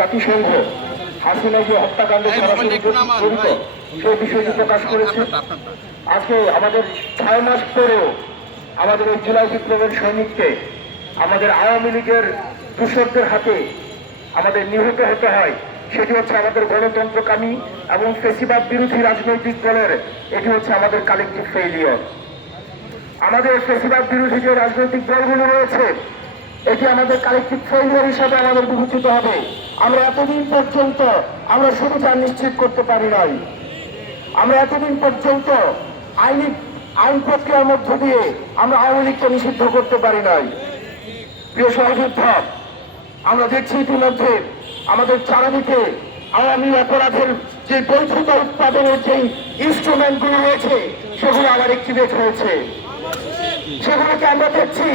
জাতিসংঘ হাসিনা যে হত্যাকাণ্ডে সেই বিষয়টি প্রকাশ করেছে। আজকে আমাদের 6 মাস পরেও আমাদের এই জুলাই বিপ্লবের সৈনিককে আমাদের আওয়ামী লীগের দূষরদের হাতে আমাদের নিহত হতে হয়, সেটি হচ্ছে আমাদের গণতন্ত্রকামী এবং ফেসিবাদ বিরোধী রাজনৈতিক দলের এটি হচ্ছে আমাদের কালেকটিভ ফেইলিয়র। আমাদের ফেসিবাদ বিরোধী যে রাজনৈতিক দলগুলো রয়েছে এটি আমাদের কালেকটিভ ফেইলিয়র হিসাবে আমাদের বিবেচিত হবে। আমরা এতদিন পর্যন্ত আমরা সুবিধা নিশ্চিত করতে পারি নাই। আমরা এতদিন পর্যন্ত আইন প্রক্রিয়ার মধ্য দিয়ে আমরা আওয়ামী লীগকে নিষিদ্ধ করতে পারি নাই। প্রিয় সহযোদ্ধা, আমরা দেখছি ইতিমধ্যে আমাদের চারিদিকে আওয়ামী অপরাধের যে বৈধতা উৎপাদনের যে ইনস্ট্রুমেন্টগুলো রয়েছে সেগুলো আবার অ্যাক্টিভেট হয়েছে। সেগুলোকে আমরা দেখছি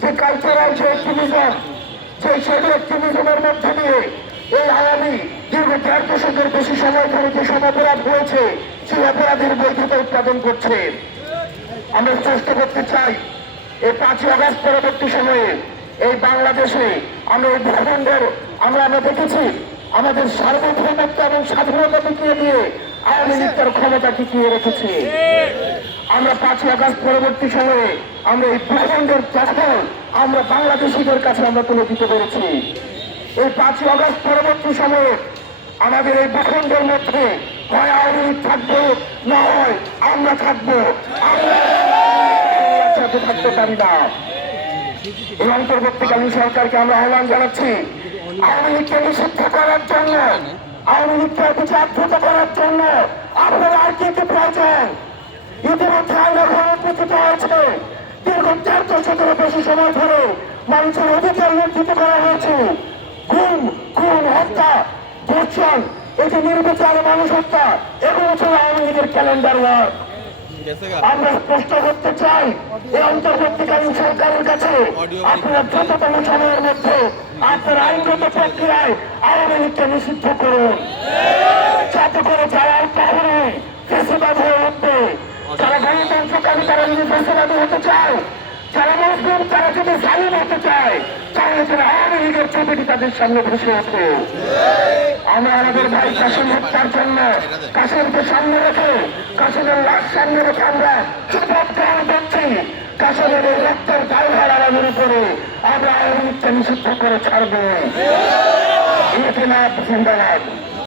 যে কালচারাল যে অ্যাক্টিভিজম, সেই অ্যাক্টিভিজমের মধ্যে দিয়ে এই আওয়ামী দীর্ঘ 1.5 দশকের বেশি সময় ধরে যে সব অপরাধ হয়েছে সেই অপরাধের বৈধতা উৎপাদন করছে। আমরা চেষ্টা করতে চাই এই 5ই আগস্ট পরবর্তী সময়ে এই বাংলাদেশে আমরা এই ভূখণ্ডের আমরা দেখেছি আমাদের সার্বভৌমত্ব এবং স্বাধীনতা টিকিয়ে দিয়ে আওয়ামী লীগ তার ক্ষমতা টিকিয়ে রেখেছে। আমরা 5ই আগস্ট পরবর্তী সময়ে আমরা এই ভূখণ্ডের দখল আমরা বাংলাদেশিদের কাছে আমরা তুলে দিতে পেরেছি। এই 5ই আগস্ট পরবর্তী সময়ে আমাদের এই ভূখণ্ডের মধ্যে হয় আওয়ামী লীগ থাকবো, না হয় আমরা থাকবো, আমরা সাথে থাকতে পারি না। এই অন্তর্বর্তীকালীন সরকারকে আমরা আহ্বান জানাচ্ছি আওয়ামী লীগকে নিষিদ্ধ করার জন্য, আওয়ামী লীগকে বিচারভূত করার জন্য আপনার আর কি কি প্রয়োজন? ইতিমধ্যে আইন প্রস্তুত হয়েছে। দীর্ঘ 1.5 দশকের বেশি সময় ধরে মানুষের অধিকার লঙ্ঘিত করা হয়েছে। খুন, হত্যা, ধর্ষণ, এই যে নির্বিচার মানুষ হত্যা, এগুলো ছিল আওয়ামী লীগের ক্যালেন্ডার ওয়ার্ক। আমরা স্পষ্ট করতে চাই এই অন্তর্বর্তীকালীন সরকারের কাছে আপনারা দ্রুততম সময়ের মধ্যে আপনার আইনগত প্রক্রিয়ায় আওয়ামী লীগকে নিষিদ্ধ করুন, যাতে করে যারা কখনো ফেসিবাদ হয়ে উঠবে, যারা গণতন্ত্রকামী তারা যদি ফেসিবাদী হতে চায়, যারা মুসলিম তারা যদি জালিম হতে চায়, তাহলে তারা আওয়ামী লীগের ছবিটি তাদের সামনে ভেসে ওঠে। আমরা আমাদের ভাই কাসেম হত্যার জন্য কাসেমকে সামনে রেখে, কাসেমের লাশ সামনে রেখে আমরা শপথ গ্রহণ করছি কাসেমের এই রক্তের দায়ভার আমাদের উপরে আমরা আওয়ামী লীগকে নিষিদ্ধ করে ছাড়বো। জিন্দাবাদ।